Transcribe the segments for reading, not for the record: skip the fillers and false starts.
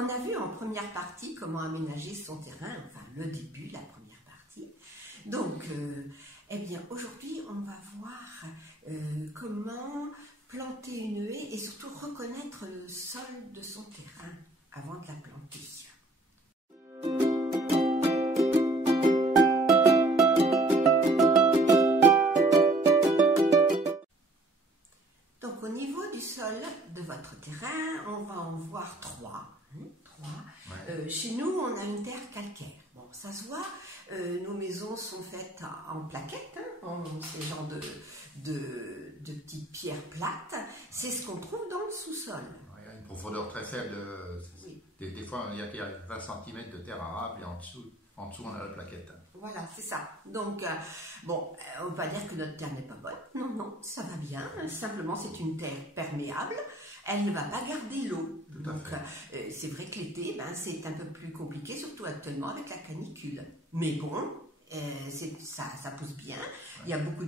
On a vu en première partie comment aménager son terrain, enfin le début, la première partie. Donc, eh bien, aujourd'hui, on va voir comment planter une haie et surtout reconnaître le sol de son terrain avant de la planter. Donc, au niveau du sol de votre terrain, on va en voir trois. Ouais. Chez nous, on a une terre calcaire. Bon, ça se voit, nos maisons sont faites en plaquettes, ces genres de petites pierres plates. C'est ce qu'on trouve dans le sous-sol. Il y a une profondeur très faible. Oui. Des fois, il y a 20 cm de terre arable et en dessous, on a la plaquette. Voilà, c'est ça. Donc, bon, on ne va pas dire que notre terre n'est pas bonne. Non, non, ça va bien. Simplement, c'est une terre perméable. Elle ne va pas garder l'eau. Donc, c'est vrai que l'été, c'est un peu plus compliqué, surtout actuellement avec la canicule. Mais bon, ça pousse bien. Ouais. Il y a beaucoup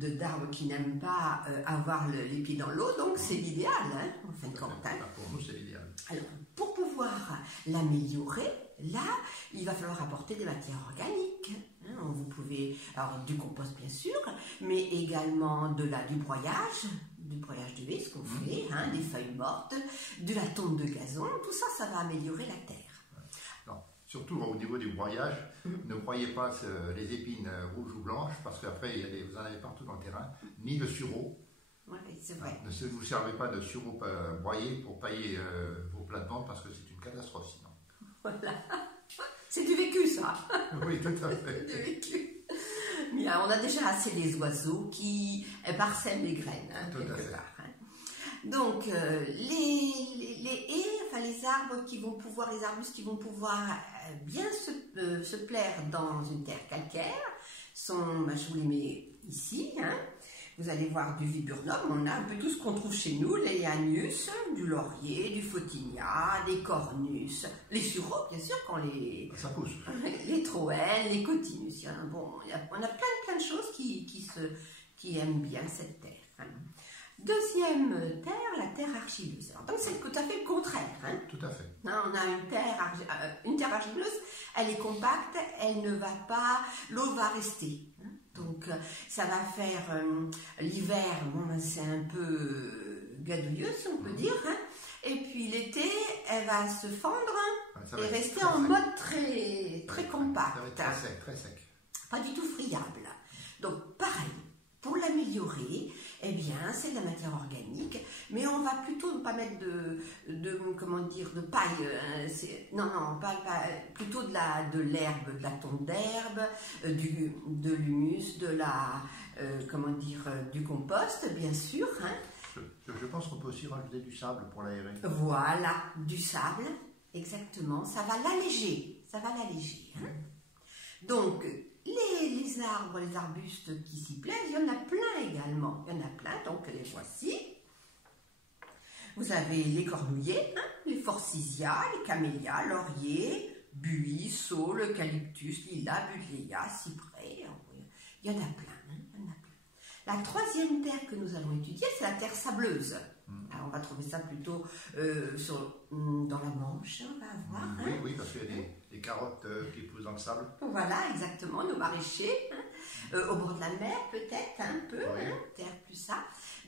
d'arbres qui n'aiment pas avoir les pieds dans l'eau, donc c'est l'idéal, en fin de compte. Pour nous, c'est l'idéal. Alors, pour pouvoir l'améliorer, là, il va falloir apporter des matières organiques. Vous pouvez, alors du compost bien sûr, mais également du broyage de haie, ce qu'on fait, des feuilles mortes, de la tonte de gazon, tout ça, ça va améliorer la terre. Non, surtout au niveau du broyage, ne broyez pas les épines rouges ou blanches, parce qu'après, vous en avez partout dans le terrain, ni le sureau. Oui, c'est vrai. Ne vous servez pas de sureau broyé pour pailler vos plates-bandes, parce que c'est une catastrophe sinon. Voilà. C'est du vécu, ça. Oui, tout à fait. Du vécu. Bien, on a déjà assez les oiseaux qui parsèment les graines, quelque part. Donc, les haies, enfin les arbustes qui vont pouvoir bien se plaire dans une terre calcaire sont, je vous les mets ici, Vous allez voir du viburnum, on a un peu tout ce qu'on trouve chez nous, les lianus, du laurier, du photinia, des cornus, les sureaux, bien sûr, quand ça pousse. Les troènes, les cotinus. On a plein de choses qui aiment bien cette terre. Deuxième terre, la terre argileuse. Alors, donc c'est tout à fait le contraire. Tout à fait. On a une terre argileuse, elle est compacte, elle ne va pas, l'eau va rester. Donc, ça va faire l'hiver, c'est un peu gadouilleux, si on peut dire. Et puis l'été, elle va se fendre et rester en mode très compact. Très sec. Pas du tout friable. Donc, pareil, pour l'améliorer, eh bien, c'est de la matière organique, mais on va plutôt ne pas mettre de paille. Plutôt de l'herbe, de la tonte d'herbe, de l'humus, du compost, bien sûr. Je pense qu'on peut aussi rajouter du sable pour l'aérer. Voilà, du sable, exactement. Ça va l'alléger. Donc, les arbres, les arbustes qui s'y plaisent, il y en a plein également. Donc les voici. Vous avez les cornouillers, les forsythias, les camélias, lauriers, buis, saules, eucalyptus, lilas, buddleia, cyprès. Il y en a plein. La troisième terre que nous allons étudier, c'est la terre sableuse. Alors, on va trouver ça plutôt dans la Manche, on va voir. Oui, parce qu'il y a des carottes qui poussent dans le sable. Voilà, exactement, nos maraîchers. Au bord de la mer, peut-être, un peu, terre plus ça.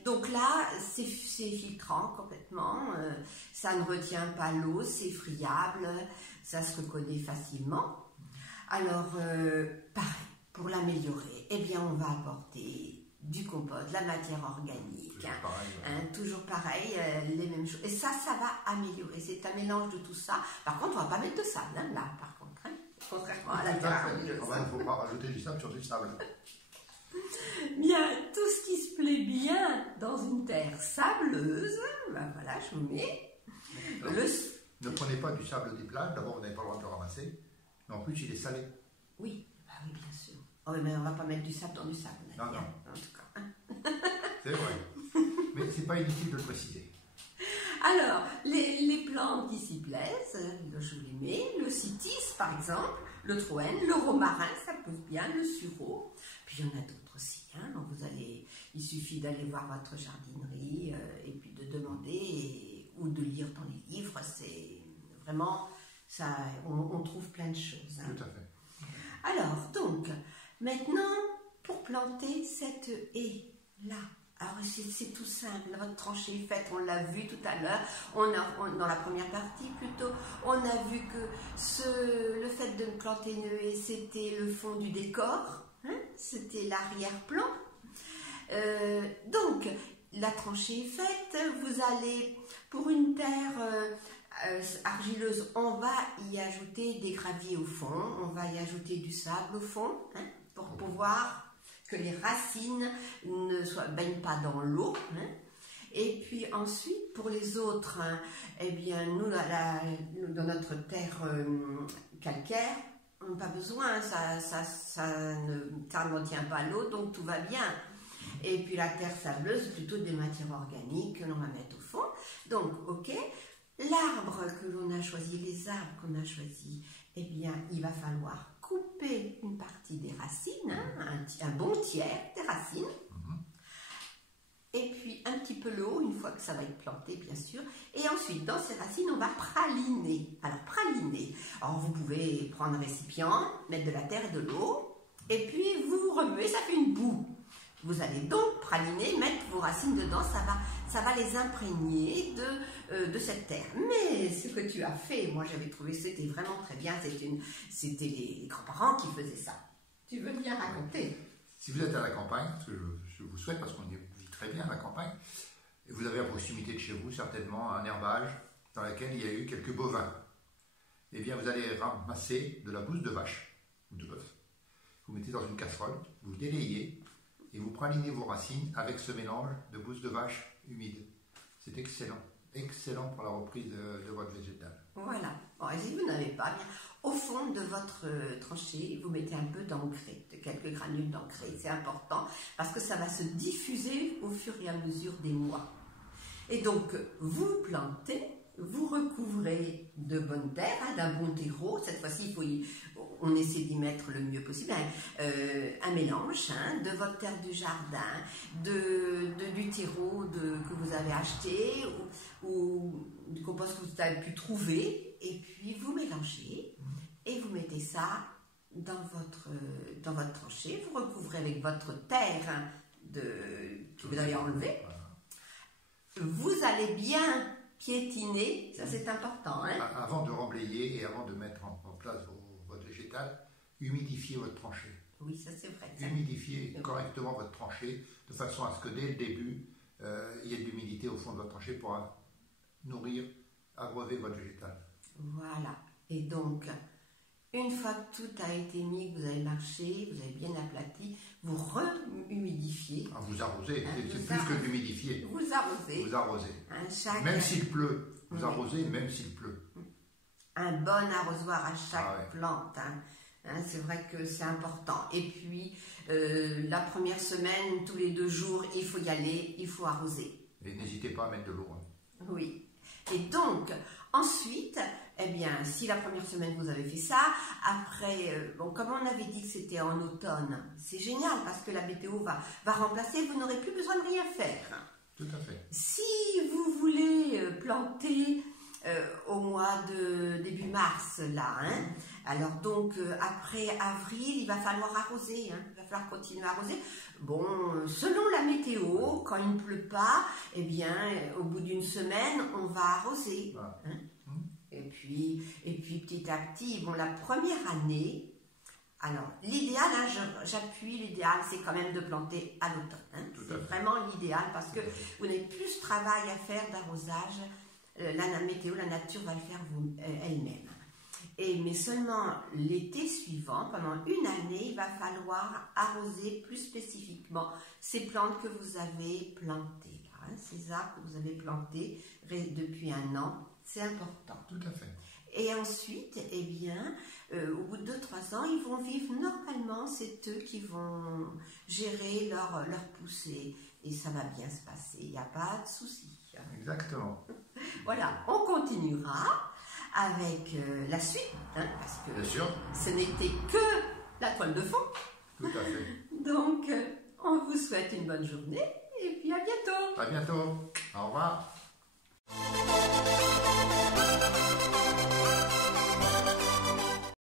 Donc là, c'est filtrant complètement. Ça ne retient pas l'eau, c'est friable, ça se reconnaît facilement. Alors, pareil, pour l'améliorer, eh bien, on va apporter du compost, de la matière organique. Toujours pareil, les mêmes choses. Et ça va améliorer. C'est un mélange de tout ça. Par contre, on ne va pas mettre de sable, là, par contre. Contrairement à la terre. Il ne faut pas rajouter du sable sur du sable. Bien, tout ce qui se plaît bien dans une terre sableuse, voilà, je vous mets. Ne prenez pas du sable des plages. D'abord, vous n'avez pas le droit de le ramasser. Mais en plus, il est salé. Oui, bien sûr. Oh, mais on ne va pas mettre du sable dans du sable. Non. En tout cas. C'est vrai. Mais ce n'est pas inutile de le préciser. Alors, les plantes qui s'y plaisent, je vous les mets. Le cytis, par exemple, le troène, le romarin, ça pousse bien, le sureau. Puis il y en a d'autres aussi. Il suffit d'aller voir votre jardinerie et puis de demander ou de lire dans les livres. C'est vraiment, ça, on trouve plein de choses. Tout à fait. Alors, donc, maintenant, pour planter cette haie-là, alors c'est tout simple, votre tranchée est faite, on l'a vu tout à l'heure, dans la première partie plutôt, on a vu que le fait de planter une haie, c'était le fond du décor, hein, c'était l'arrière-plan. Donc, la tranchée est faite, vous allez, pour une terre argileuse, on va y ajouter des graviers au fond, on va y ajouter du sable au fond, hein, pour pouvoir que les racines ne baignent pas dans l'eau. Hein. Et puis ensuite, pour les autres, hein, eh bien, nous, dans notre terre calcaire, on n'a pas besoin, ça ne tient pas l'eau, donc tout va bien. Et puis la terre sableuse, plutôt des matières organiques que l'on va mettre au fond. Donc, ok, l'arbre que l'on a choisi, les arbres qu'on a choisis, eh bien, il va falloir couper une partie des racines, hein, un bon tiers des racines, et puis un petit peu l'eau, une fois que ça va être planté, bien sûr. Et ensuite, dans ces racines, on va praliner. Alors, praliner. Alors, vous pouvez prendre un récipient, mettre de la terre et de l'eau, et puis vous remuez, ça fait une boue. Vous allez donc praliner, mettre vos racines dedans, ça va les imprégner de cette terre. Mais ce que tu as fait, moi j'avais trouvé que c'était vraiment très bien, c'était les grands-parents qui faisaient ça. Tu veux bien raconter? Si vous êtes à la campagne, ce que je vous souhaite, parce qu'on vit très bien à la campagne, et vous avez à proximité de chez vous certainement un herbage dans lequel il y a eu quelques bovins, eh bien vous allez ramasser de la bouse de vache ou de bœuf. Vous mettez dans une casserole, vous délayez, et vous pralinez vos racines avec ce mélange de bouse de vache humide. C'est excellent. Excellent pour la reprise de votre végétal. Voilà. Bon, et si vous n'avez pas, bien, au fond de votre tranchée, vous mettez un peu d'engrais, de quelques granules d'engrais. C'est important parce que ça va se diffuser au fur et à mesure des mois. Et donc, vous plantez, vous recouvrez de bonne terre, hein, d'un bon terreau. Cette fois-ci, on essaie d'y mettre le mieux possible, hein, un mélange, hein, de votre terre du jardin, du terreau que vous avez acheté ou du compost que vous avez pu trouver, et puis vous mélangez et vous mettez ça dans votre tranchée. Vous recouvrez avec votre terre, hein, que vous avez enlevée. Vous allez bien piétiner, ça c'est important. Hein. Avant de remblayer et avant de mettre en place votre végétal, humidifiez votre tranchée. Oui, ça c'est vrai. Humidifiez correctement votre tranchée de façon à ce que dès le début, il y ait de l'humidité au fond de votre tranchée pour nourrir, abreuver votre végétal. Voilà. Et donc, une fois que tout a été mis, que vous avez marché, vous avez bien aplati, vous rehumidifiez. Vous arrosez, hein, c'est plus que d'humidifier. Vous arrosez. Vous arrosez. Même s'il pleut, vous arrosez même s'il pleut. Un bon arrosoir à chaque plante. Hein. Hein, c'est vrai que c'est important. Et puis, la première semaine, tous les 2 jours, il faut y aller, il faut arroser. Et n'hésitez pas à mettre de l'eau. Hein. Oui. Et donc, ensuite, eh bien, si la première semaine vous avez fait ça, après, bon, comme on avait dit que c'était en automne, c'est génial parce que la météo va remplacer, vous n'aurez plus besoin de rien faire. Tout à fait. Si vous voulez planter au mois de début mars, là, hein, alors donc après avril, il va falloir arroser, hein, il va falloir continuer à arroser. Bon, selon la météo, quand il ne pleut pas, eh bien, au bout d'une semaine, on va arroser. Hein. Et puis petit à petit, bon, la première année, alors l'idéal, hein, j'appuie, l'idéal, c'est quand même de planter à l'automne. Hein. C'est vraiment l'idéal parce que vous n'avez plus ce travail à faire d'arrosage. La météo, la nature va le faire elle-même. Mais seulement l'été suivant, pendant une année, il va falloir arroser plus spécifiquement ces plantes que vous avez plantées. Hein, ces arbres que vous avez plantés depuis 1 an, c'est important. Tout à fait. Et ensuite, eh bien, au bout de 2-3 ans, ils vont vivre normalement, c'est eux qui vont gérer leur poussée. Et ça va bien se passer, il n'y a pas de souci. Exactement. Voilà, on continuera avec la suite, hein, parce que bien sûr, ce n'était que la toile de fond. Tout à fait. Donc, on vous souhaite une bonne journée et puis à bientôt. À bientôt. Au revoir.